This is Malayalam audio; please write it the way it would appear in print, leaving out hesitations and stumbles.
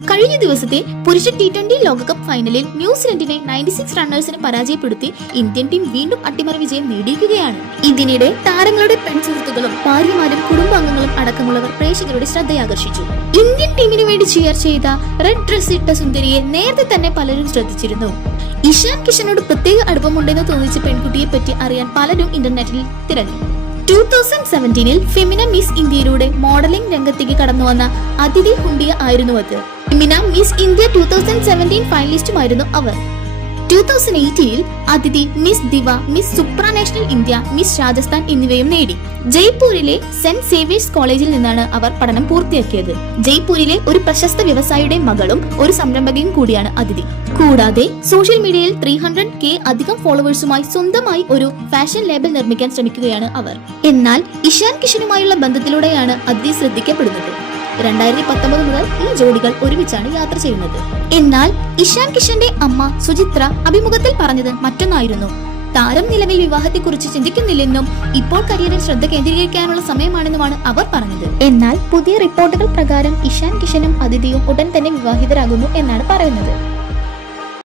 കഴിഞ്ഞ ദിവസത്തെ പുരുഷ T20 ലോകകപ്പ് ഫൈനലിൽ ന്യൂസിലൻഡിനെ 96 റണ്ണേഴ്സിന് പരാജയപ്പെടുത്തി ഇന്ത്യൻ ടീം വീണ്ടും അട്ടിമറി വിജയം നേടിയിരിക്കുകയാണ്. ഇതിനിടെ താരങ്ങളുടെ പെൺസുഹൃത്തുക്കളും ഭാര്യമാരും കുടുംബാംഗങ്ങളും അടക്കമുള്ളവർ പ്രേക്ഷകരുടെ ശ്രദ്ധയാകർഷിച്ചു. ഇന്ത്യൻ ടീമിനു വേണ്ടി ചിയർ ചെയ്ത റെഡ് ഡ്രസ് ഇട്ട സുന്ദരിയെ നേരത്തെ തന്നെ പലരും ശ്രദ്ധിച്ചിരുന്നു. ഇഷാൻ കിഷനോട് പ്രത്യേക അടുപ്പമുണ്ടെന്ന് തോന്നിച്ച പെൺകുട്ടിയെ പറ്റി അറിയാൻ പലരും ഇന്റർനെറ്റിൽ തിരഞ്ഞു. 2017 ഫെമിന മിസ് ഇന്ത്യയിലൂടെ മോഡലിംഗ് രംഗത്തേക്ക് കടന്നു വന്ന അതിഥി ഹുണ്ടിയ ആയിരുന്നു അത്. ഫെമിന മിസ് ഇന്ത്യ 2017 ഫൈനലിസ്റ്റുമായിരുന്നു അവർ. 2018 അതിഥി മിസ് ദിവ, മിസ് സുപ്രാനാഷണൽ ഇന്ത്യ, മിസ് രാജസ്ഥാൻ എന്നിവയും നേടി. ജയ്പൂരിലെ സെന്റ് സേവിയേഴ്സ് കോളേജിൽ നിന്നാണ് അവർ പഠനം പൂർത്തിയാക്കിയത്. ജയ്പൂരിലെ ഒരു പ്രശസ്ത വ്യവസായിയുടെ മകളും ഒരു സംരംഭകയും കൂടിയാണ് അതിഥി. കൂടാതെ സോഷ്യൽ മീഡിയയിൽ 300K അധികം ഫോളോവേഴ്സുമായി സ്വന്തമായി ഒരു ഫാഷൻ ലേബൽ നിർമ്മിക്കാൻ ശ്രമിക്കുകയാണ് അവർ. എന്നാൽ ഇഷാൻ കിഷനുമായുള്ള ബന്ധത്തിലൂടെയാണ് അതിഥി ശ്രദ്ധിക്കപ്പെടുന്നത്. 2019 മുതൽ ഈ ജോഡികൾ ഒരുമിച്ചാണ് യാത്ര ചെയ്യുന്നത്. എന്നാൽ ഇഷാൻ കിഷന്റെ അമ്മ സുചിത്ര അഭിമുഖത്തിൽ പറഞ്ഞത് മറ്റൊന്നായിരുന്നു. താരം നിലവിൽ വിവാഹത്തെക്കുറിച്ച് ചിന്തിക്കുന്നില്ലെന്നും ഇപ്പോൾ കരിയറിൽ ശ്രദ്ധ കേന്ദ്രീകരിക്കാനുള്ള സമയമാണെന്നുമാണ് അവർ പറഞ്ഞത്. എന്നാൽ പുതിയ റിപ്പോർട്ടുകൾ പ്രകാരം ഇഷാൻ കിഷനും അതിഥിയും ഉടൻ തന്നെ വിവാഹിതരാകുന്നു എന്നാണ് പറയുന്നത്.